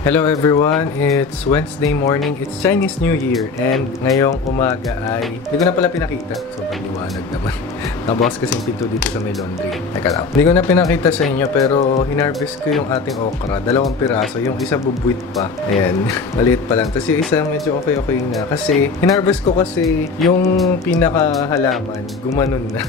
Hello everyone, it's Wednesday morning, it's Chinese New Year, and ngayong umaga ay hindi ko na pala pinakita, sobrang liwanag naman. Nabukas kasi yung pinto dito sa may laundry. Teka lang, hindi ko na pinakita sa inyo pero hinarvest ko yung ating okra, 2 piraso, yung isa bubuit pa, ayan, maliit pa lang, tapos yung isa medyo okay na kasi hinarvest ko kasi yung pinaka-halaman gumanon na.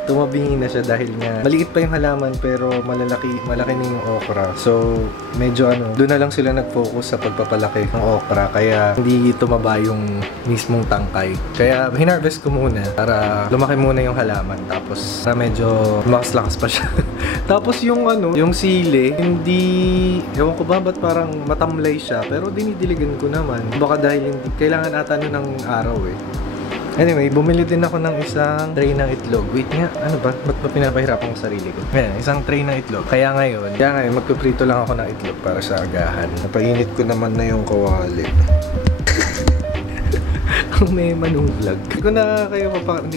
Tumabingi na siya dahil nga maliit pa yung halaman pero malaki na yung okra. So, medyo doon na lang sila nag-focus sa pagpapalaki ng okra kaya hindi tumaba yung mismong tangkay. Kaya hinarvest ko muna para lumaki muna yung halaman tapos medyo lakas pa siya. Tapos yung yung sili, hindi ewan ko ba ba't parang matamlay siya pero dinidiligan ko naman. Baka dahil hindi kailangan ata ng araw eh. Anyway, bumili din ako ng isang tray ng itlog. Wait nga, ano ba? Ba't ba pinapahirapan ko sarili ko? Ayan, isang tray ng itlog. Kaya ngayon, magpiprito lang ako ng itlog para sa agahan. Napainit ko naman na yung kawali. May manunglag. Hindi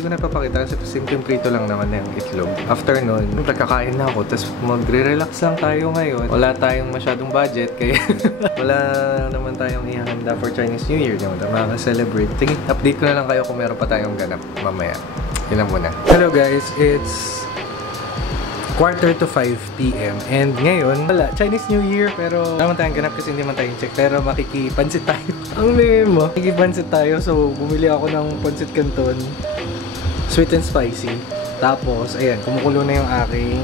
ko na papakita kasi simpleng prito lang naman na yung itlog. After nun, nagkakain na ako. Tapos magre-relax lang tayo ngayon. Wala tayong masyadong budget kaya wala naman tayong ihahanda for Chinese New Year. Hindi naman celebrate. Sige, update ko na lang kayo kung meron pa tayong ganap mamaya. Yun lang muna. Hello guys, it's 4:45 PM and ngayon, wala, Chinese New Year pero naman tayong ganap kasi hindi man tayong check pero makikipansit tayo. Ang memo, makikipansit tayo so bumili ako ng pansit canton sweet and spicy tapos ayan, kumukulo na yung aking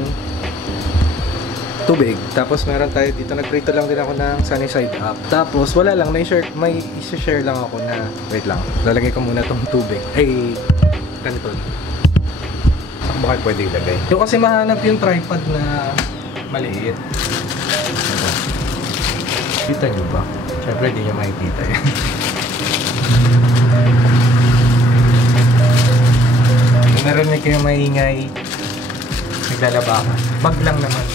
tubig tapos meron tayo dito, nagprito lang din ako ng sunny side up tapos wala lang, may i-share lang ako na wait lang, lalagay ko muna tong tubig ay canton. Baka pwede ilagay. Yung kasi mahanap yung tripod na maliit. Kita nyo ba? Siyempre hindi nyo makikita yan. Kung narinig kayo maingay, naglalaba ka. Bag lang naman.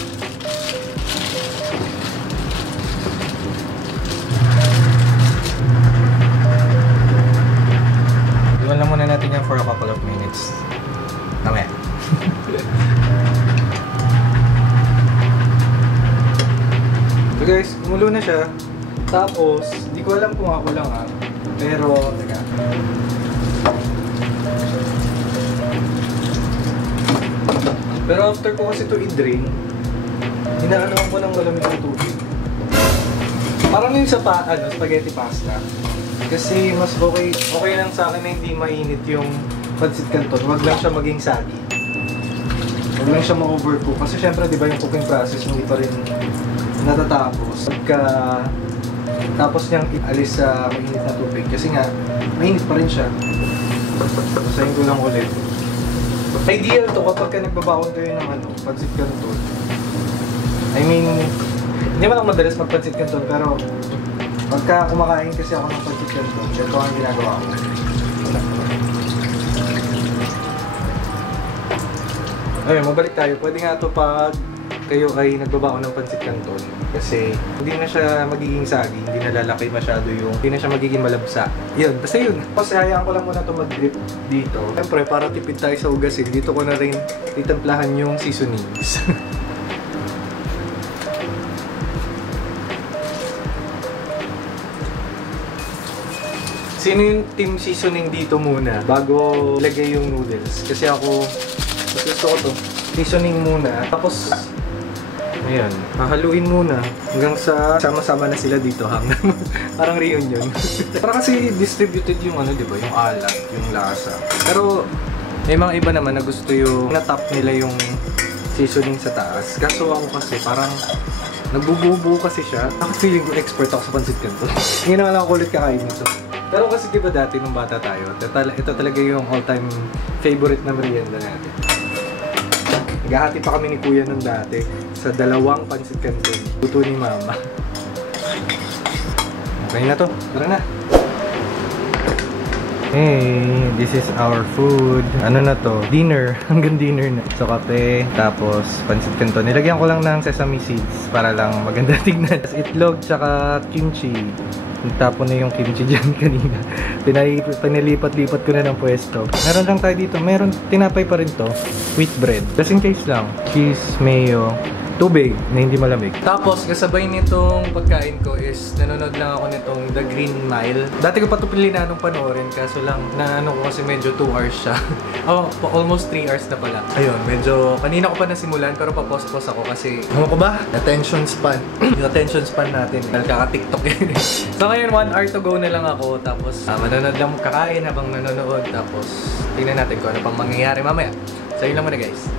Iwan lang muna natin yan for a couple of minutes. Namaya. So guys, kumulo na siya. Tapos, di ko alam kung ako lang pero, teka. Pero after ko kasi ito i-drain, inaanoan ko ng malamig ng tubig. Parang yung sa spaghetti pasta. Kasi mas okay lang sa akin na hindi mainit yung pancit canton. Huwag lang siya maging sagi. Huwag lang siya ma-overcook. Kasi syempre, di ba yung cooking process hindi pa rin natatapos. Tapos niyang ialis sa mainit na tubig. Kasi nga, mainit pa rin siya. Basahin ko lang ulit. Ideal to kapag ka nagbabaon kayo ng pancit canton. I mean, hindi man ako madalas mag-pancit canton, pero pagka kumakain kasi ako ng pancit canton, ito ang ginagawa ko. Ayun, mabalik tayo. Pwede nga ito pag kayo ay nagbabaon ng pancit canton. Kasi hindi na siya magiging sagi, hindi na lalaki masyado hindi na siya magiging malabsa. Yun, basta yun. Kasi hayaan ko lang muna ito mag-drip dito. Siyempre, para tipid tayo sa ugasin, dito ko na rin titemplahan yung seasonings. Sino yung team seasoning dito muna bago lagay yung noodles? Kasi ako gusto ko to. Seasoning muna. Tapos, ayan, hahaluin muna hanggang sa sama-sama na sila dito parang reunion. Para kasi distributed yung di ba? Yung alat, yung lasa. Pero, may mga iba naman na gusto yung na-top nila yung seasoning sa taas. Kaso ako kasi parang nagbubuo kasi siya. Ako feeling ko expert ako sa pancit canton. Hindi na lang ako ulit kakain nito. Pero kasi diba dati nung bata tayo, ito talaga yung all-time favorite na merienda natin. Naghahati pa kami ni Kuya nung dati sa 2 pancit canton. Luto ni Mama. Okay na to. Tara na. Hey, this is our food. Ano na to? Dinner. Hanggang dinner na. So, kape. Tapos, pancit canton. Nilagyan ko lang ng sesame seeds para lang maganda tignan. Tapos, itlog, tsaka kimchi. Nagtapon na yung kimchi dyan kanina. Pinilipat-lipat ko na ng pwesto. Meron lang tayo dito. Meron, tinapay pa rin to. Wheat bread. Just in case lang. Cheese, mayo. Tubig na hindi malamig. Tapos, kasabay nitong pagkain ko is nanonood lang ako nitong The Green Mile. Dati ko pa ito pilinanong panoorin, kaso lang naano ko kasi medyo 2 hours siya. Oh, almost 3 hours na pala. Ayun, medyo kanina ko pa nasimulan pero pa-pause-pause ako kasi ano ko ba? Attention span. Yung attention span natin. Nagkaka-TikTok yun. So ngayon, 1 hour to go na lang ako. Tapos, manonood lang kakain habang nanonood. Tapos, tingnan natin kung ano pang mangyayari mamaya. So yun lang muna guys.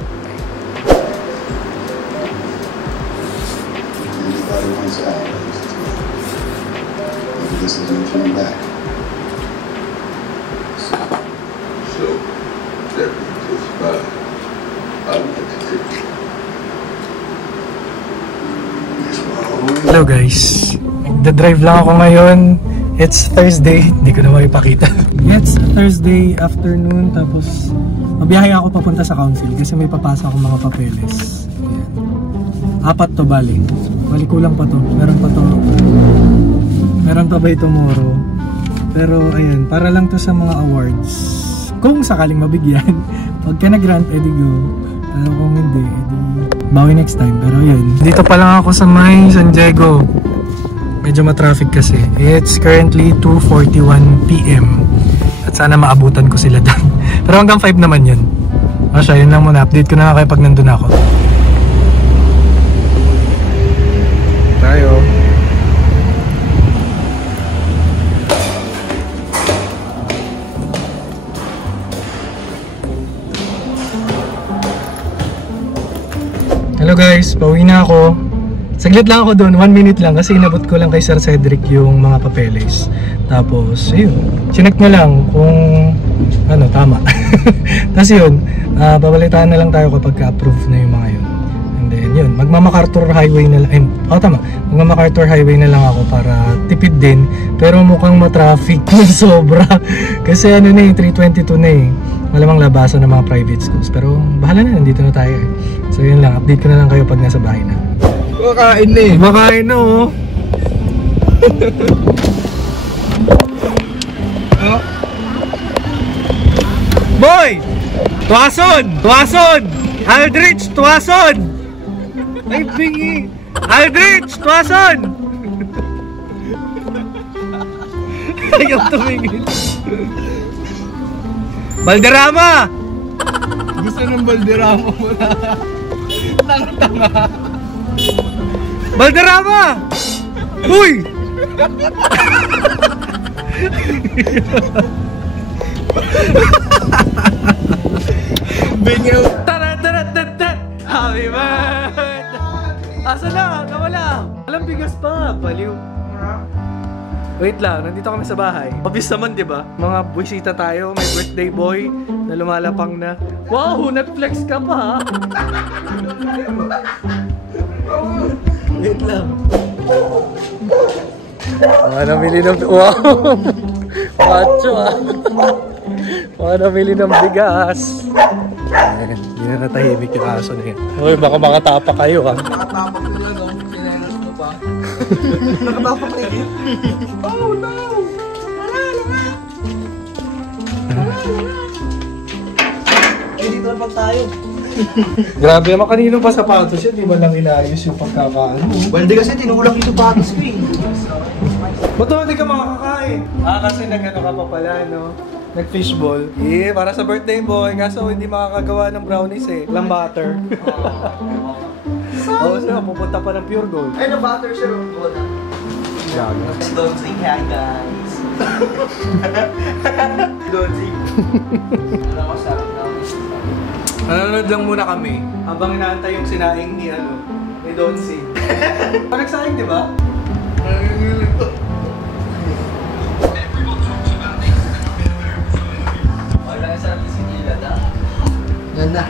Everyone's out. Maybe this isn't coming back. So, that means I would like to take you. Hello guys. Nagda-drive lang ako ngayon. It's Thursday. Hindi ko na maipakita. It's Thursday afternoon. Tapos, mabiyahe ako papunta sa council kasi may papasa ako mga papeles. Ayan. 4 to bali. Bali kulang pa to. Meron pa to. Meron pa ba tomorrow? Pero ayan, para lang to sa mga awards. Kung sakaling mabigyan, pagka na-grant, edi go. Pero kung hindi, edi bawi next time. Pero ayan. Dito pa lang ako sa may San Diego. Medyo ma-traffic kasi. It's currently 2:41 PM. At sana maabutan ko sila doon. Pero hanggang 5 naman yun. O siya, yun lang muna. Update ko na kayo pag nandun ako. Tayo. Hello guys, pauwi na ako. Saglit lang ako doon, 1 minute lang kasi inabot ko lang kay Sir Cedric yung mga papeles. Tapos, ayun, chinek na lang kung ano, tama. Tapos yun, babalitaan na lang tayo kapag ka-approve na yung mga yun. And then yun, magmamacarthur highway na lang, tama, magmamacarthur highway na lang ako para tipid din. Pero mukhang matraffic na sobra. Kasi ano na 3:22 na malamang labasan ng mga private schools. Pero bahala na, nandito na tayo eh. So yun lang, update ko na lang kayo pag nasa bahay na. Makain na eh. Makain na oh. Oh. Boy! Tuwason! Tuwason! Aldrich! Tuwason! Ay bingi! Aldrich! Tuwason! Ayaw tumingin. Balderrama! Gusto ng Balderrama mo na. Tanga-tanga. Balderrama! Uy! Bingaw. Tarat-tarat-tarat! Happy birthday! Asa na? Nawala! Alam, bigas pa! Baliw! Wait lang, nandito kami sa bahay. Obvious naman, di ba? Mga buwisita tayo, may birthday boy na lumalapang na. Wow! Nag-flex ka pa, ha? Wait lang. Mga namili ng... Wow! Macho, ha? Mga namili ng bigas. Ayan, hindi na natahimik yung aso na yun. Uy, baka makatapak kayo, ha? Nakatapak na lang, no? Sinelas mo pa. Nakatapak na yun. Oh, no! Wala, wala! Eh, dito na pag tayo. Grabe naman, kanino pa sapatos yun? Di ba lang inaayos yung pagkakaano? Balde kasi tinulak yung sapatos ko eh. Ba't hindi ka makakakain? Kasi nag-ano ka pa pala, no? Nag-fishball. Para sa birthday boy. Kaso hindi makakagawa ng brownies eh. Walang butter. Oo, siya. Pupunta pa ng Pure Gold. Ay, na-butter siya rin ko na. Don't say hi, guys. Don't say. Ano ko sarap na Nanonood lang muna kami habang inaantay yung sinaing ni Donsi. Parang nagsaing, di ba? Wala ka sarap si Gilad, ha? Yan na.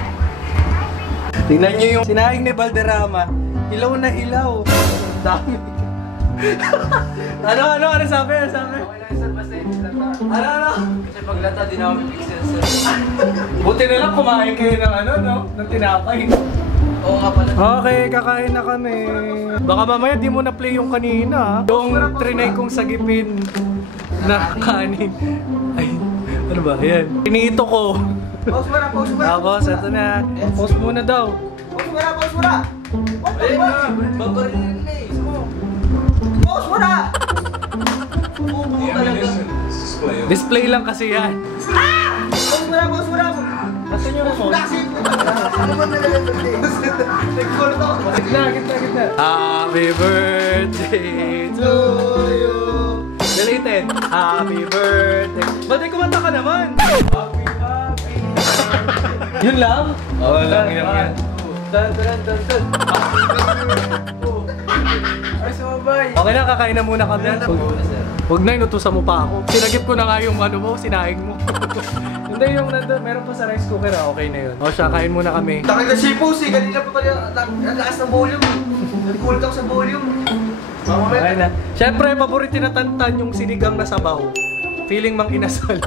Tingnan nyo yung sinaing ni Balderrama. Ilaw na ilaw. Ang dami. Ano sabi? Okay lang sir, basta hindi lata. Ano? Kasi pag lata, di na kami pixel sir. Buti na lang kumain kayo ng ng tinapay. Oo nga pala. Okay, kakain na kami. Baka mamaya di mo na-play yung kanina. Yung trinay kong sagipin na kanin. Ay, ano ba? Yan. Pinito ko. Pause mo na. Tapos, ito na. Pause muna daw. Pause mo na. Ayun na, babarilin na eh. Pause mo na! Bubuo talaga. Display lang kasi yan. Pause mo na. Asan yung remote? Ano ba talaga ito? Nag-call ako. Gitna. Happy birthday to you. Deleted. Happy birthday. Ba't di kumanta ka naman? Happy. Yun lang? Oo lang, yan. Tan. Ay, sumabay. Okay na, kakain na muna kami. Huwag na, inutusan mo pa ako. Sinagip ko na nga yung sinaing mo. Hindi, yung nandun, meron pa sa rice cooker, okay na yun. O siya, kain muna kami. Takay na sipos eh. Kanina pa pala ang lakas ng volume. Nag-call ako sa volume. Okay na. Siyempre, paborito na tantan yung sinigang na sabaw. Feeling mang inasal.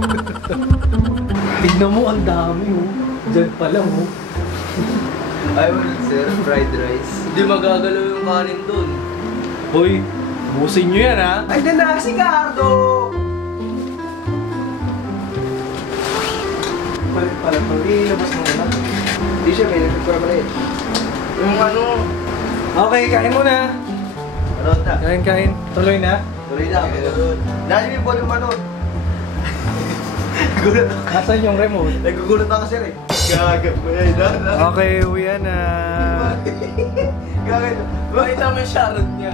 Tignan mo, ang dami oh. Diyan pa lang oh. Ay, wala sir. Fried rice. Hindi magagalaw yung kanin dun. Hoy, busin nyo yan ha. Ay, na si Cardo! Balik pala to. Ilabas mo na. Hindi siya, may nagpapura pala eh. Yung ano... Okay, kain muna. Ano na? Kain. Tuloy na. Tuloy na. Dahil yung volume ano. Nagugulat ako. Nasaan yung remote? Nagugulat ako sir eh. Gagawin na. Okay, uwi na. Gagawin na. Makita mo yung Sharon niya.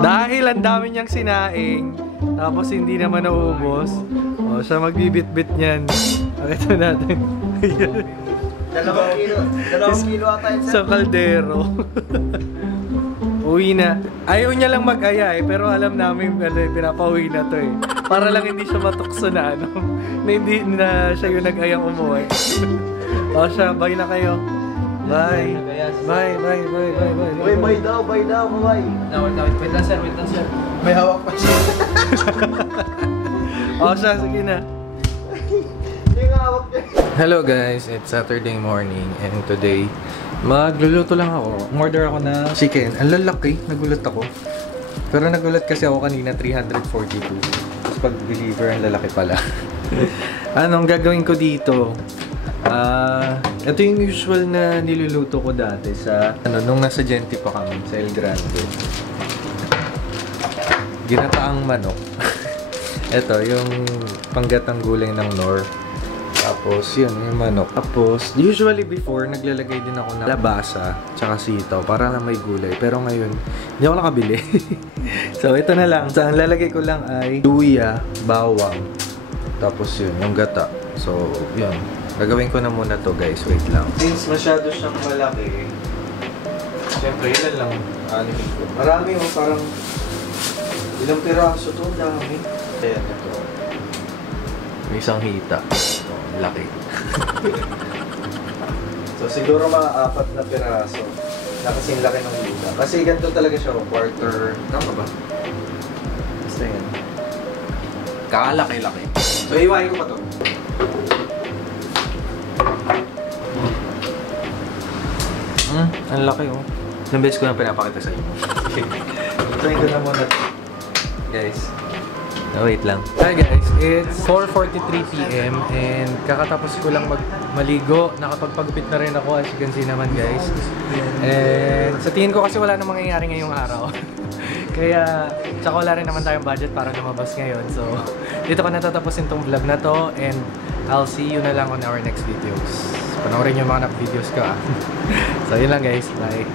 Dahil ang dami niyang sinaing, tapos hindi naman naubos, o siya magbibit-bit niyan. Pakita natin. Dalawang kilo ata yun sir. Sa kaldero. Uwi na. Ayaw niya lang mag-aya pero alam namin pinapauwi na to eh. Para lang hindi siya matukso na na hindi na siya yung nag-ayang umuwi. O siya, bye na kayo. Bye. Bye. Uy, bye daw, bye. Wait lang sir. May hawak pa siya. O siya, sige na. Yung hawak niya. Hello guys, it's Saturday morning and today magluluto lang ako. Order ako na chicken. Ang lalaki, nagulat ako. Pero nagulat kasi ako kanina 342. Tapos pag-deliver, ang lalaki pala. Anong gagawin ko dito? Ito yung usual na niluluto ko dati sa nung nasa Genti pa kami sa El Grande. Ginataang manok. Ito yung panggatang gulay ng Nor. Tapos, yun, yung manok. Tapos, usually before, naglalagay din ako ng labasa tsaka sitaw para na may gulay. Pero ngayon, hindi ako nakabili. So, ito na lang. So, ang lalagay ko lang ay luya, bawang. Tapos yun, yung gata. So, yun. Gagawin ko na muna to guys. Wait lang. Since masyado siyang malaki, siyempre, ilan lang. Marami yung parang ilang piraso to. Ang dami. Ayan, ito. May isang hita. Laki. So siguro mga 4 na piraso na kasing laki ng luta. Kasi ganito talaga siya, quarter. Tama ba? Basta yan. Kalaki-laki. So iwain ko pa to. Ang laki oh. Ilang beses ko na pinapakita sa inyo. Try ko na muna to. Guys. Oh, wait lang. Hi guys, it's 4:43 PM and kakatapos ko lang maligo. Nakapagpagupit na rin ako as you can see naman guys. And sa tingin ko kasi wala nang mangyayari ngayong araw. Kaya, tsaka wala rin naman tayong budget para lumabas ngayon. So, dito ko natatapusin tong vlog na to and I'll see you na lang on our next videos. Panoorin yung mga videos ko ah. So, yun lang guys. Bye!